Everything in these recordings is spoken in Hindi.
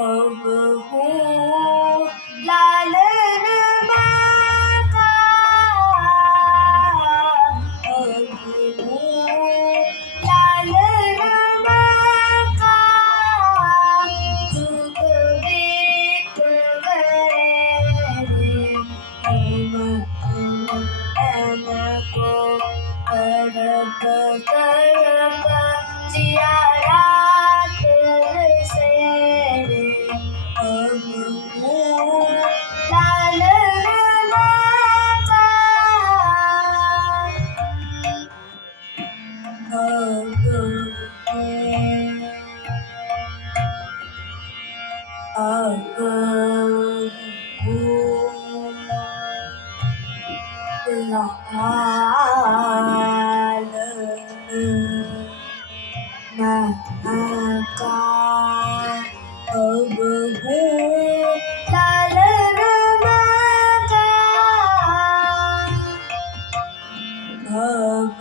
अब हूँ लालन माका, अब हूँ लालन माका, जुग बीत गए रे को तड़प तड़प जिया रात से रे। अब हूँ लालन माका, अब हूँ महाका, अब हूँ लालन माका, अब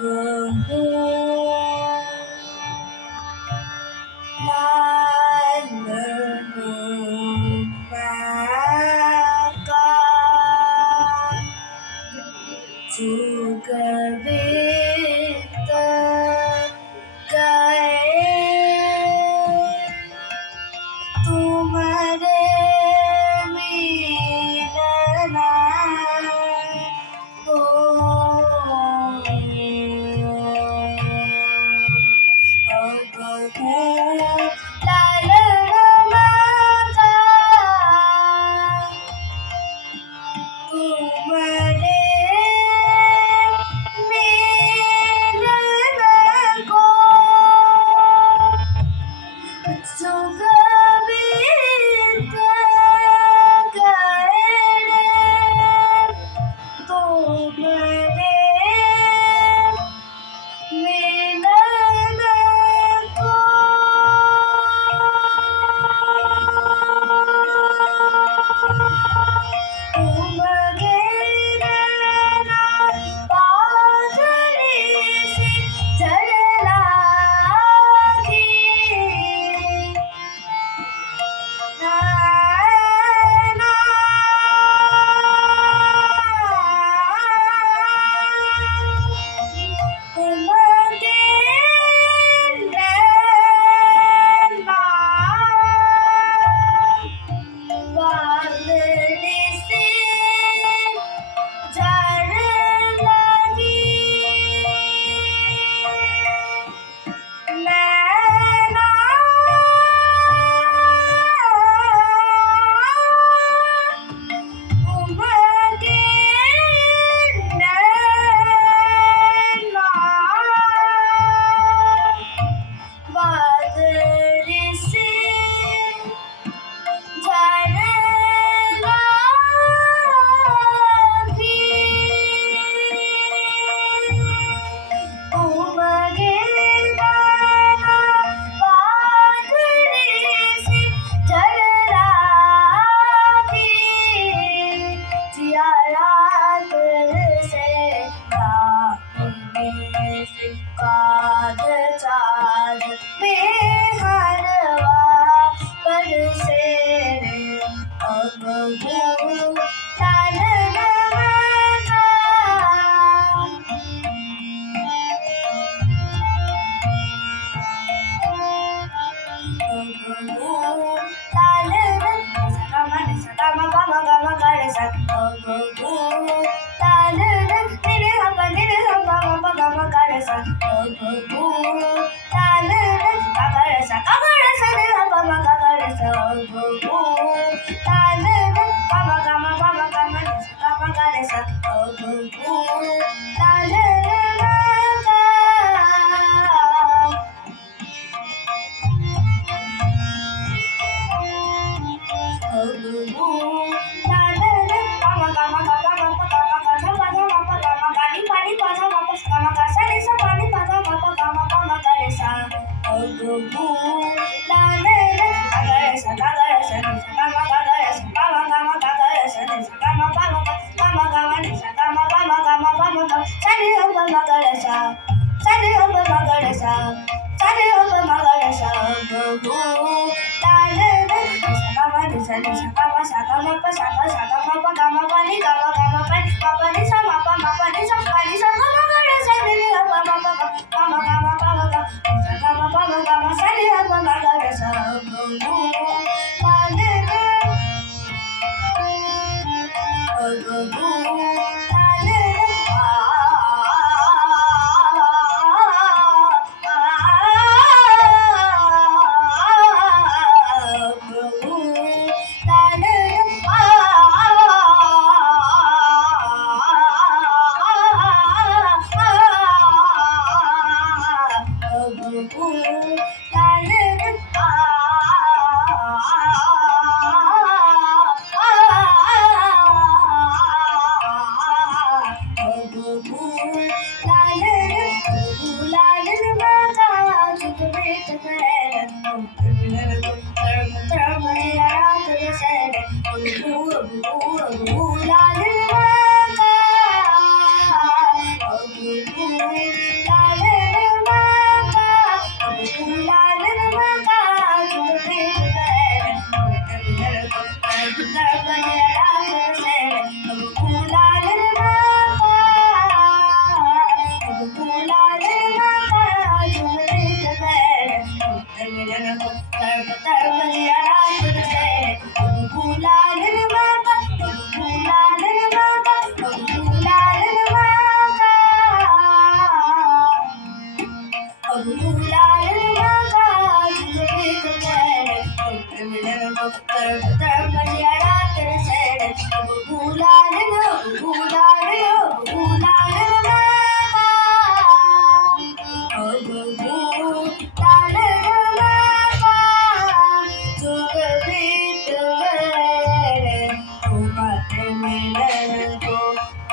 हूँ लालन माका, जुग बीत गए तुम्हारे मिलना को। अब हूँ लालन माका, तुम्हारे मिलन को। जुग बीत गए तुम्हारे मिलन को। तुम गिरना बादरी सी झलरागी, नैना तुम गिरना बादरी सी झलरागी, नैना तुम गिरना बादरी सी झलरागी, तुम गिरना बादरी सी झलरागी, जिया रात से रात से काद चाँद में हरवा बरसे रे। अब हूँ लालन माका, अब हूँ लालन अब हूँ लालन तेरे हवा गरसा, अब हूँ लालन कागरसा रे हवा गरसा, अब हूँ लालन सनि सा गा मा सा गा मा पा सा गा मा पा नि गा मा पा नि सा मा पा नि सा गा मा गा रे सा नि रे गा मा पा गा मा पा गा सा गा मा पा गा मा सा नि गा मा गा रे सा ग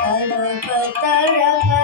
तड़प तड़प